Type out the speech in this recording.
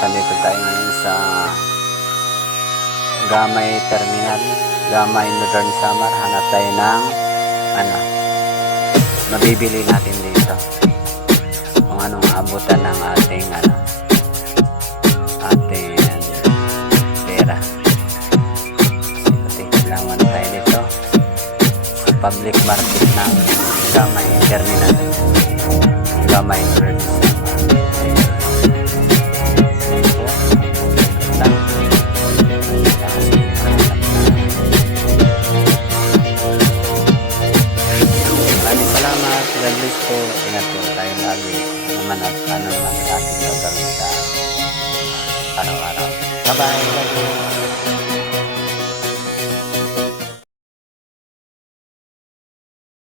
Andito tayo ngayon sa Gamay Terminal, Gamay Northern Samar. Hanap tayo ng mabibili natin dito. Kung anong abutan ng ating pera. Kailangan tayo dito sa public market ng Gamay Terminal, Gamay Northern Samar.